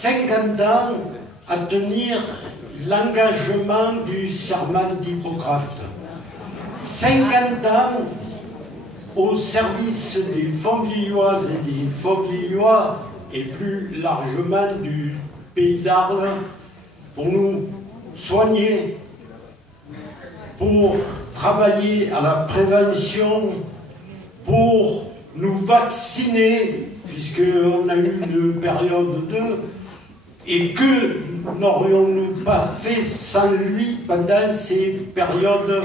50 ans à tenir l'engagement du serment d'Hippocrate. 50 ans au service des Fontvieilloises et des Fontvieillois, et plus largement du pays d'Arles, pour nous soigner, pour travailler à la prévention, pour nous vacciner, puisqu'on a eu une période et que n'aurions-nous pas fait sans lui pendant ces périodes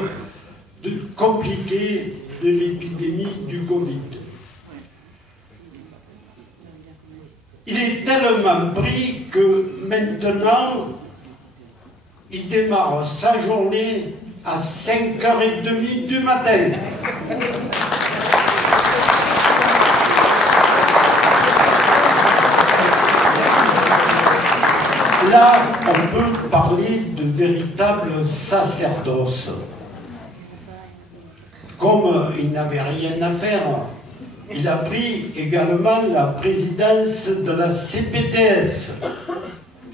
compliquées de l'épidémie du Covid. Il est tellement pris que maintenant, il démarre sa journée à 5h30 du matin. Là, on peut parler de véritable sacerdoce. Comme il n'avait rien à faire, il a pris également la présidence de la CPTS,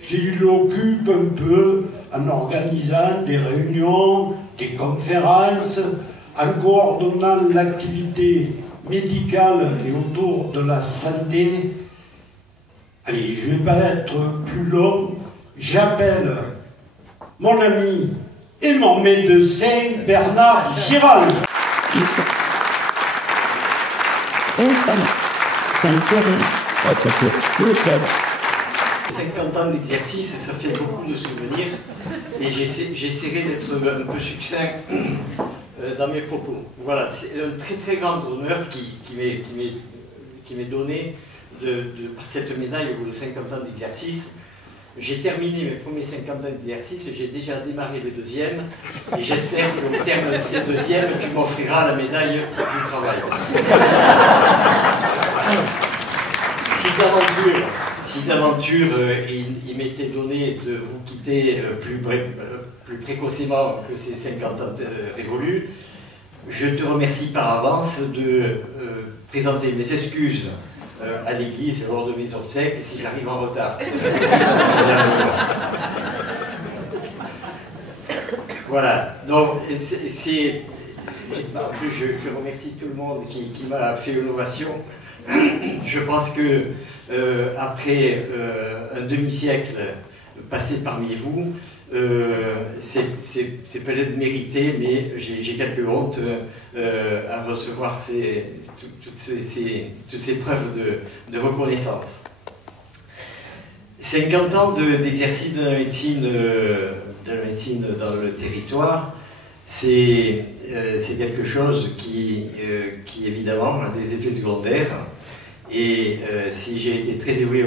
qu'il occupe un peu en organisant des réunions, des conférences, en coordonnant l'activité médicale et autour de la santé. Allez, je ne vais pas être plus long. J'appelle mon ami et mon médecin Bernard Giral. 50 ans d'exercice, ça fait beaucoup de souvenirs et j'essaierai d'être un peu succinct dans mes propos. Voilà, c'est un très très grand honneur qui m'est donné par cette médaille au bout de 50 ans d'exercice. J'ai terminé mes premiers 50 ans d'exercice, j'ai déjà démarré le deuxième et j'espère qu'au terme de ces deuxièmes, tu m'offriras la médaille du travail. Si d'aventure il m'était donné de vous quitter plus précocement que ces 50 ans révolus, je te remercie par avance de présenter mes excuses à l'église lors de mes obsèques si j'arrive en retard. Voilà, donc je remercie tout le monde qui m'a fait l'ovation. Je pense que après un demi-siècle passé parmi vous, c'est peut-être mérité, mais j'ai quelques honte à recevoir toutes ces preuves de reconnaissance. 50 ans d'exercice de la médecine dans le territoire, c'est quelque chose qui évidemment a des effets secondaires. Et si j'ai été très dévoué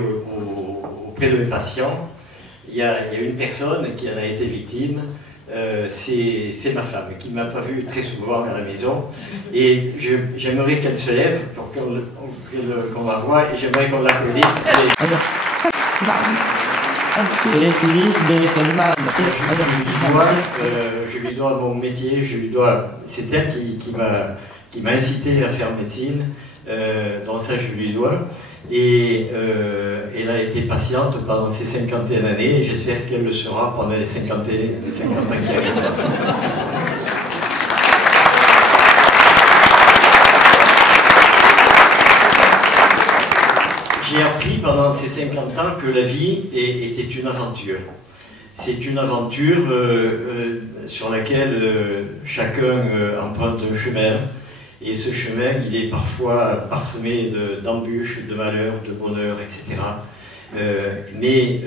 auprès de mes patients, il y a une personne qui en a été victime, c'est ma femme, qui ne m'a pas vu très souvent à la maison. Et j'aimerais qu'elle se lève pour qu'on la voie, et j'aimerais qu'on l'applaudisse. Je lui dois mon métier, c'est elle qui m'a incité à faire médecine, donc ça je lui dois. Et elle a été patiente pendant ces 50 années, et j'espère qu'elle le sera pendant les 50 ans qui arrivent. J'ai appris pendant ces 50 ans que la vie était une aventure. C'est une aventure sur laquelle chacun emprunte un chemin. Et ce chemin, il est parfois parsemé d'embûches, de malheurs, de bonheur, etc. Mais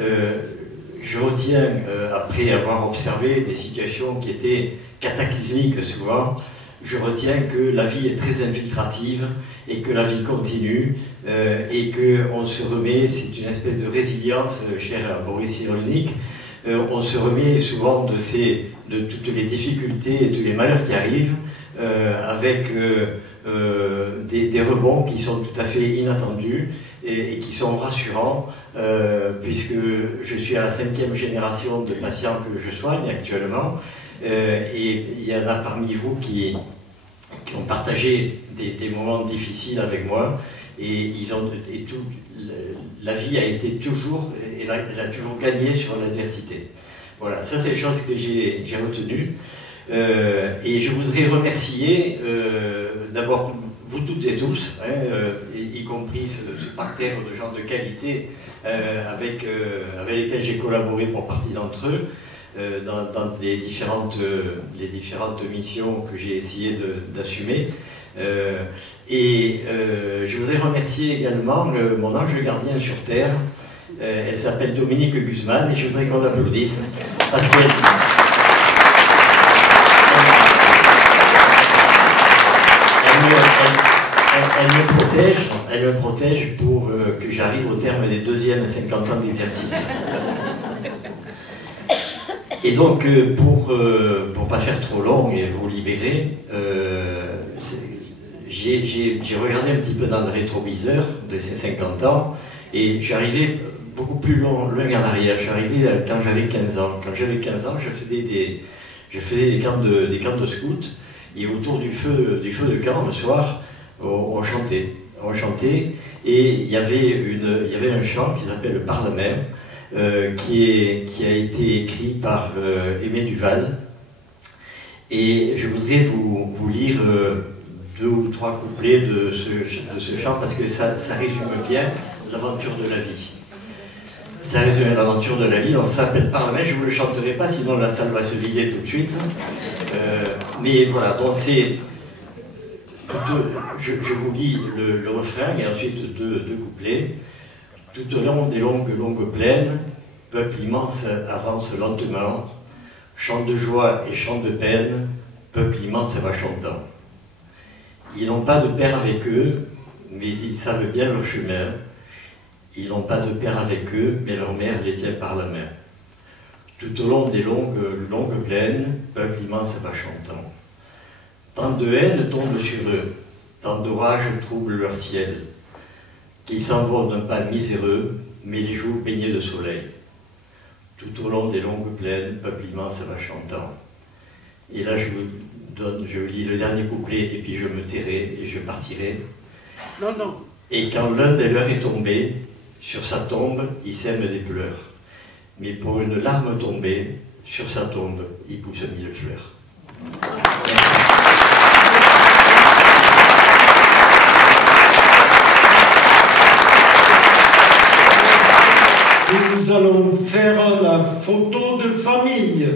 je retiens, après avoir observé des situations qui étaient cataclysmiques souvent, je retiens que la vie est très infiltrative et que la vie continue et qu'on se remet, c'est une espèce de résilience chère à Boris Cyrulnik, on se remet souvent de toutes les difficultés et tous les malheurs qui arrivent avec des rebonds qui sont tout à fait inattendus et qui sont rassurants puisque je suis à la 5e génération de patients que je soigne actuellement et il y en a parmi vous qui ont partagé des moments difficiles avec moi et la vie a été toujours, elle a toujours gagné sur l'adversité. Voilà, ça c'est les choses que j'ai retenues. Et je voudrais remercier d'abord vous toutes et tous, hein, y compris ce parterre de gens de qualité avec lesquels j'ai collaboré pour partie d'entre eux dans les différentes missions que j'ai essayé d'assumer. Et je voudrais remercier également mon ange gardien sur Terre. Elle s'appelle Dominique Guzman et je voudrais qu'on l'applaudisse parce qu'elle elle me protège pour que j'arrive au terme des deuxièmes 50 ans d'exercice. Et donc, pour ne pas faire trop long et vous libérer, j'ai regardé un petit peu dans le rétroviseur de ces 50 ans et je suis arrivé beaucoup plus loin en arrière. Je suis arrivé quand j'avais 15 ans. Quand j'avais 15 ans, je faisais des camps de scouts et autour du feu de camp, le soir, on chantait. Et il y avait un chant qui s'appelle Par la mer, qui a été écrit par Aimé Duval. Et je voudrais vous lire 2 ou 3 couplets de ce chant parce que ça résume bien l'aventure de la vie. Ça résume l'aventure de la vie, donc ça s'appelle Par la mer, je ne vous le chanterai pas, sinon la salle va se vider tout de suite. Mais voilà, donc c'est... Je vous lis le refrain et ensuite deux couplets. Tout au long des longues plaines, peuple immense avance lentement, chant de joie et chant de peine, peuple immense va chantant. Ils n'ont pas de père avec eux, mais ils savent bien leur chemin. Ils n'ont pas de père avec eux, mais leur mère les tient par la main. Tout au long des longues plaines, peuple immense va chantant. Tant de haine tombe sur eux, tant d'orages troublent leur ciel, qu'ils s'en vont d'un pas miséreux, mais les jours baignés de soleil. Tout au long des longues plaines, peuple immense va chantant. Et là, je lis le dernier couplet, et puis je me tairai, et je partirai. Non, non. Et quand l'un des leurs est tombé, sur sa tombe, il sème des pleurs. Mais pour une larme tombée, sur sa tombe, il pousse 1000 fleurs. Et nous allons faire la photo de famille.